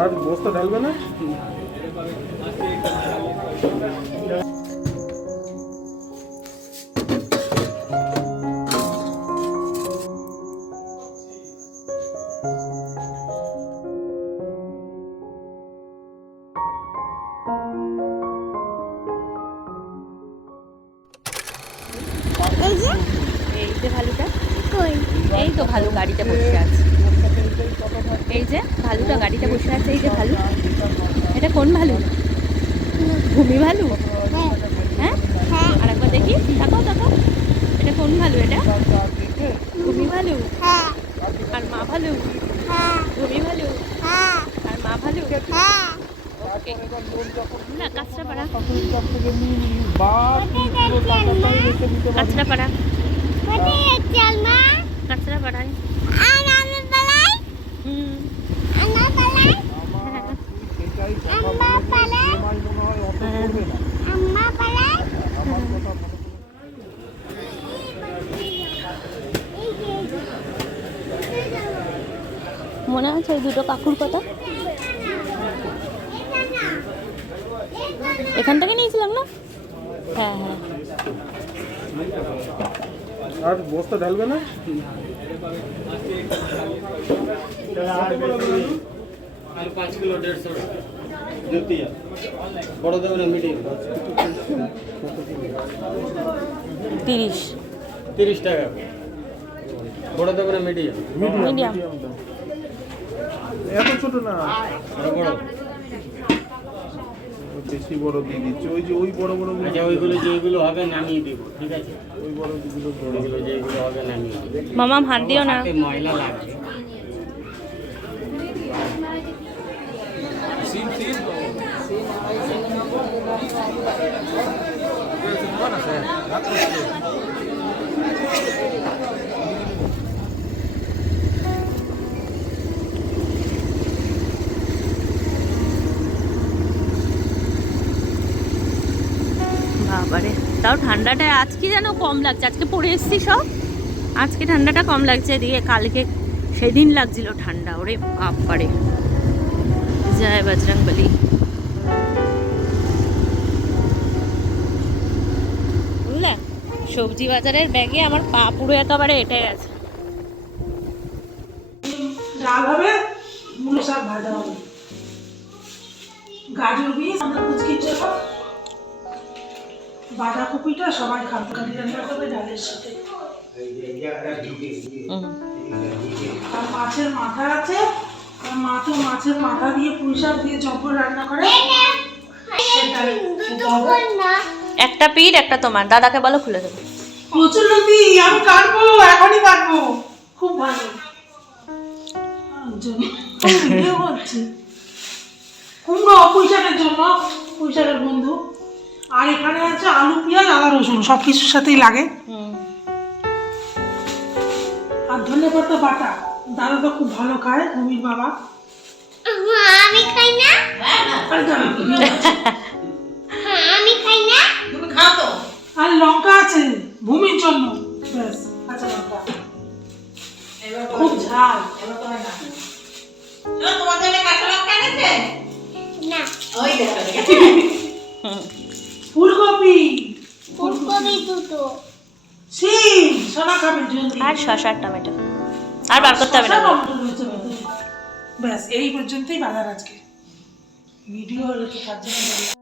আর বস্তা ঢালবে না? এই যে ভালুটা এই তো ভালু গাড়িতে বসে আছে। এই যে ভালুটা গাড়িতে বসে আছে। এই যে ভালু, এটা কোন ভালু? ভূমি ভালু? হ্যাঁ, আর একবার দেখি, তাকাও তাকাও, এটা কোন ভালু? এটা ভূমি ভালু আর মা ভালু? ভূমি ভালু আর মা ভালু? না, কাঁচরাপাড়া। কাঁচরাপাড়া, কাঁচরাপাড়ায়। মনে আছে ওই দুটো কাকুর কথা? এখান থেকে নিয়েছিলাম না? হ্যাঁ হ্যাঁ। আর বস্তা ঢালবে না? আর 5 কিলো 150 জ্যোতিয়া বড় দেব না মিডিয়াম 30 টাকা বড় দেব না মিডিয়াম? মিডিয়াম। এত ছোট না, বড় বেশি বড় দিয়ে দিচ্ছে। ওই যে ওই বড় বড় আচ্ছা, ওইগুলো যেগুলো হবে নামিয়ে দিব, ঠিক আছে? ওই বড় যেগুলো ওইগুলো যেগুলো হবে নামিয়ে দিব। মামা হাত দিও না। হাতে ময়লা লাগবে। বাবারে, তাও ঠান্ডাটা আজকে যেন কম লাগছে। আজকে পরে এসছি সব, আজকে ঠান্ডাটা কম লাগছে। এদিকে কালকে সেদিন লাগছিল ঠান্ডা। ওরে বাবারে, জয় বজরংবলী। বুঝলে, সবজি বাজারের ব্যাগে আমার পা পুরো একেবারে এটে গেছে। ডাল হবে, মূলো শাক ভাজা হবে, গাজর বিনস আমরা কুচকির জন্য, বাঁধাকপিটা সবাই খাবে, কারি রান্না করবে ডালের সাথে। আর মাছের মাথা আছে, আর মা তো মাছের মাথা দিয়ে পুঁই শাক দিয়ে জব্বর রান্না করে। একটা পিঠ একটা তোমার, দাদাকে বলো খুলে দেবো। প্রচুর লতি, আমি কাটবো, এখনই কাটবো। খুব ভালো হচ্ছে কুমড়ো পুঁই শাকের জন্য, পুঁই শাকের বন্ধু। আর এখানে আছে আলু, পেঁয়াজ, আদা, রসুন, সব কিছুর সাথেই লাগে। আর ধনেপাতা বাটা, দাদা তো খুব ভালো খায়, ভূমির বাবা। আমি খাই না। আমি খাই না। তুমি খাও তো। আর লঙ্কা আছে ভূমির জন্য, ব্যাস, কাঁচা লঙ্কা। খুব ঝাল। তোমার জন্য কাঁচা লঙ্কা এনেছে না। ওই দেখো। ফুলকপি, ফুলকপি দুটো। সিম, সোনা খাবে জলদি। আর শসা টমেটো, আর বার করতে হবে না। ব্যাস, এই পর্যন্তই বাজার আজকে। ভিডিও হলো তো তার জন্য।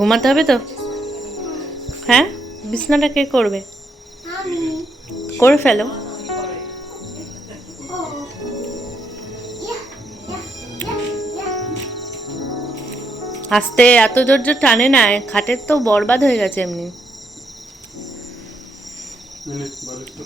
ঘুমাতে হবে তো? হ্যাঁ, বিছনাটা কে করবে? আমি করে ফেলো। ও ইয়া ইয়া ইয়া ইয়া আস্তে, এত জোর জোর টানে না, খাটের তো বরবাদ হয়ে গেছে এমনি। বালিশটা